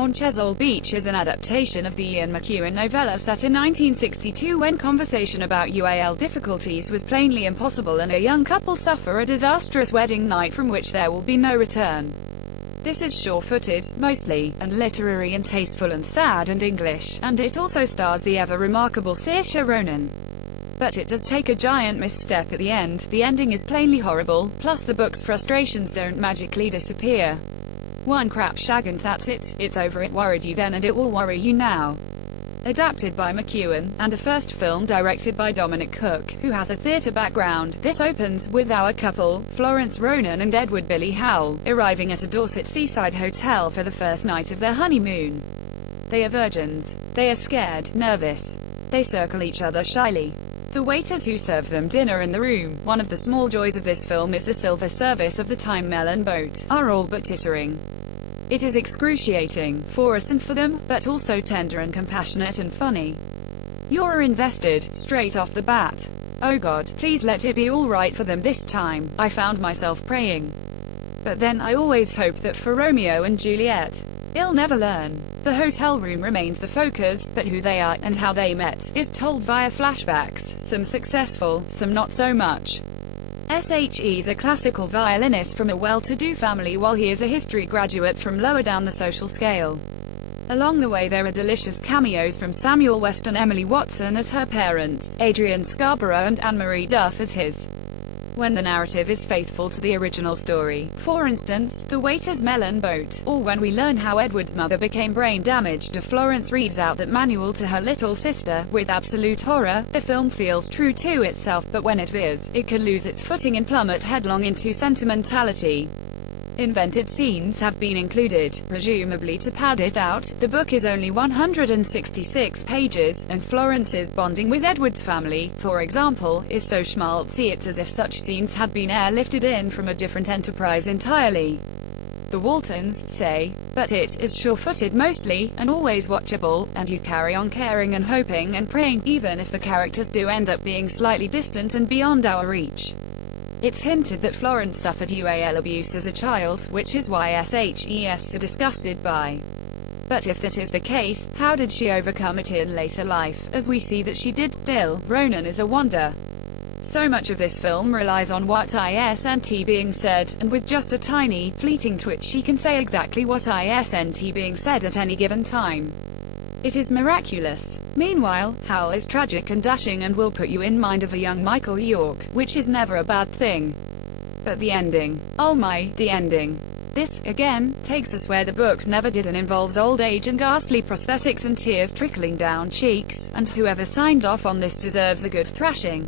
On Chesil Beach is an adaptation of the Ian McEwan novella set in 1962 when conversation about UAL difficulties was plainly impossible and a young couple suffer a disastrous wedding night from which there will be no return. This is sure-footed, mostly, and literary and tasteful and sad and English, and it also stars the ever-remarkable Saoirse Ronan. But it does take a giant misstep at the end. The ending is plainly horrible, plus the book's frustrations don't magically disappear. One crap shag and that's it. It's over. It worried you then and it will worry you now. Adapted by McEwan, and a first film directed by Dominic Cook, who has a theatre background, this opens with our couple, Florence Ronan and Edward Billy Howell, arriving at a Dorset seaside hotel for the first night of their honeymoon. They are virgins. They are scared, nervous. They circle each other shyly. The waiters who serve them dinner in the room, one of the small joys of this film is the silver service of the Time Melon boat, are all but tittering. It is excruciating, for us and for them, but also tender and compassionate and funny. You're invested, straight off the bat. Oh God, please let it be all right for them this time, I found myself praying. But then I always hope that for Romeo and Juliet, they'll never learn. The hotel room remains the focus, but who they are, and how they met, is told via flashbacks, some successful, some not so much. She's a classical violinist from a well-to-do family while he is a history graduate from lower down the social scale. Along the way there are delicious cameos from Samuel West and Emily Watson as her parents, Adrian Scarborough and Anne-Marie Duff as his. When the narrative is faithful to the original story, for instance, The Waiter's Melon Boat, or when we learn how Edward's mother became brain damaged or Florence reads out that manual to her little sister, with absolute horror, the film feels true to itself, but when it veers, it can lose its footing and plummet headlong into sentimentality. Invented scenes have been included, presumably to pad it out. The book is only 166 pages, and Florence's bonding with Edward's family, for example, is so schmaltzy it's as if such scenes had been airlifted in from a different enterprise entirely. The Waltons say, but it is sure-footed mostly, and always watchable, and you carry on caring and hoping and praying, even if the characters do end up being slightly distant and beyond our reach. It's hinted that Florence suffered UAL abuse as a child, which is why she's so disgusted by. But if that is the case, how did she overcome it in later life, as we see that she did still? Ronan is a wonder. So much of this film relies on what isn't being said, and with just a tiny, fleeting twitch she can say exactly what isn't being said at any given time. It is miraculous. Meanwhile, Howell is tragic and dashing and will put you in mind of a young Michael York, which is never a bad thing. But the ending. Oh my, the ending. This, again, takes us where the book never did and involves old age and ghastly prosthetics and tears trickling down cheeks, and whoever signed off on this deserves a good thrashing.